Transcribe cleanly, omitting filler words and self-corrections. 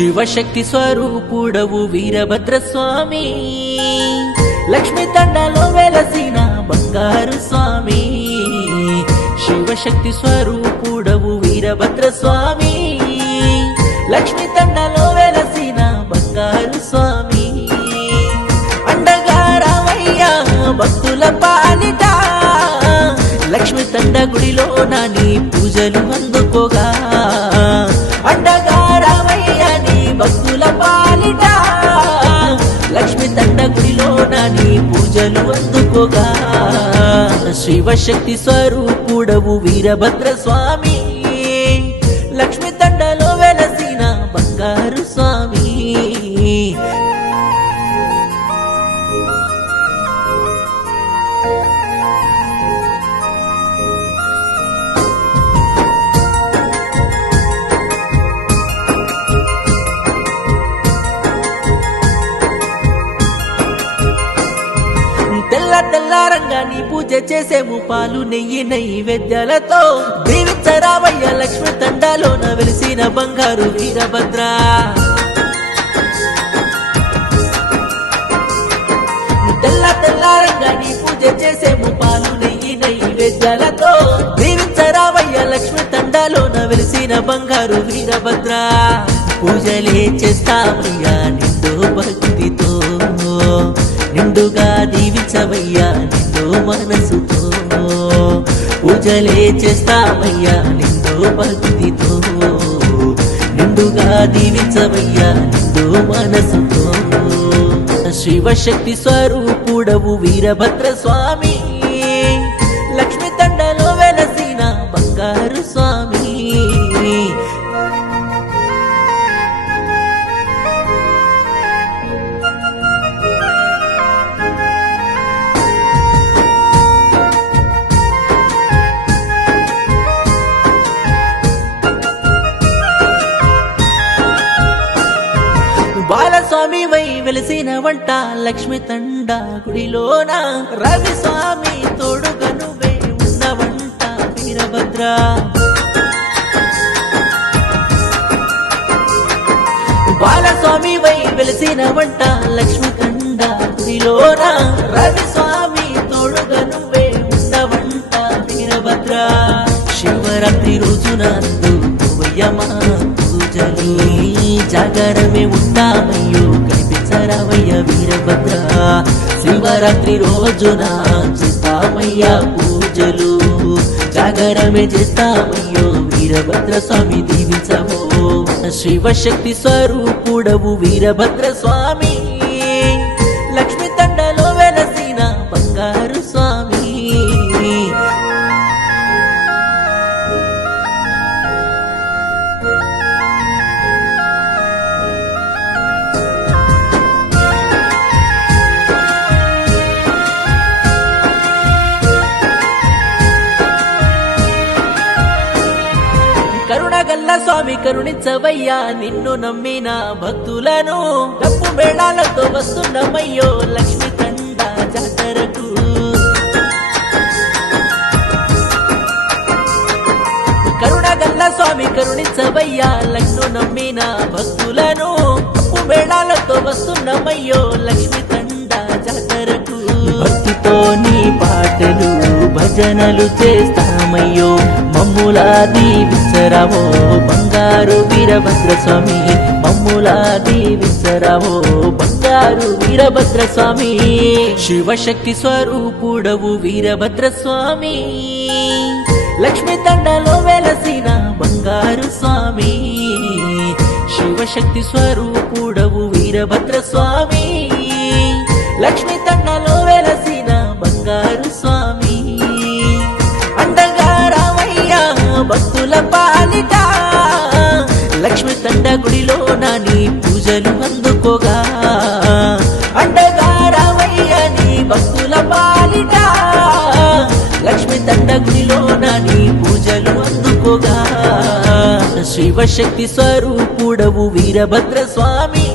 శివశక్తి స్వరూపుడవు వీరభద్ర స్వామి, లక్ష్మి తండలో వెలసిన బంగారు స్వామి. శివశక్తి స్వరూపుడవు వీరభద్ర స్వామి, లక్ష్మి తండలో వెలసిన బంగారు స్వామి. అండగా రావయ్యా భక్తుల పాలిట, లక్ష్మి తండ గుడిలో నీ పూజలు అందుకోగా. అండగా రావయ్యా నీ భక్తుల పాలిట, లక్ష్మి తండ గుడిలో నీ పూజలు అందుకోగా. శివశక్తి స్వరూపుడవు వీరభద్ర స్వామి, లక్ష్మి తండలో వెలసిన బంగారు స్వామి. తెల్ల తెల్లారంగా నీ పూజ చేసేము పాలు నెయ్యి నైవేద్యాలతో. దీవించరావయ్య లక్ష్మి తండాలోన వెలిసిన బంగారు వీరభద్ర. తెల్ల తెల్లారంగా నీ పూజ చేసేము పాలు నెయ్యి నైవేద్యాలతో. దీవించరావయ్య లక్ష్మి తండాలోన వెలిసిన బంగారు వీరభద్ర. పూజలే చేస్తామయ్యా నిండు భక్తితో, నిండుగా దీవించవయ్యా నిండు మనసుతో. పూజలే చేస్తామయ్యా నిండు భక్తితో, నిండుగా దీవించవయ్యా నిండు మనసుతో. శివశక్తి స్వరూపుడవు వీరభద్ర స్వామి, లక్ష్మి తండలో వెలసిన బంగారు స్వామి. బాలస్వామి వై వెలిసిన వంట లక్ష్మి తండ గుడిలోన. రవి స్వామి తోడుగను వై ఉన్న వంట వీరభద్ర. బాలస్వామి వై వెలిసిన వంట లక్ష్మి తండ గుడిలోన. రవి స్వామి తోడుగను వై ఉన్న వంట వీరభద్ర. శివరాత్రి రోజున అందుకోవయ్యమా పూజలు, జాగరమే ఉంటామయ్యో కనిపించరావయ్య వీరభద్ర. శివరాత్రి రోజున చేస్తామయ్యా పూజలు, జాగరమే చేస్తామయ్యో వీరభద్ర స్వామి దీవించవో. శివశక్తి స్వరూపుడవు వీరభద్ర స్వామి, లక్ష్మి తండలో వెలసిన బంగారు స్వామి. కరుణగల్ల స్వామి కరుణించవయ్యా నిన్ను నమ్మిన భక్తులను. డప్పు మేళాలతో వస్తున్నమయ్యో లక్ష్మి తండ జాతరకు. కరుణగల్ల స్వామి కరుణించవయ్యా నిన్ను నమ్మిన భక్తులను. డప్పు మేళాలతో వస్తున్నమయ్యో లక్ష్మి తండ జాతరకు. భక్తితో నీ పాటలు భజనలు చేస్తామయ్యో, మమ్ములా దీవించరావో బంగారు వీరభద్ర స్వామి. మమ్ములా దీవించరావో బంగారు వీరభద్ర స్వామి. శివశక్తి స్వరూపుడవు వీరభద్ర స్వామి, లక్ష్మి తండలో వెలసిన బంగారు స్వామి. శివశక్తి స్వరూపుడవు వీరభద్ర స్వామి, లక్ష్మి తండలో వెలసిన బంగారు స్వామి. అండగా రావయ్యా భక్తుల పాలిట, లక్ష్మి తండ గుడిలో నీ పూజలు అందుకోగా. అండగా రావయ్యా నీ భక్తుల పాలిట, లక్ష్మి తండ గుడిలో నీ పూజలు అందుకోగా. శివశక్తి స్వరూపుడవు వీరభద్ర స్వామి,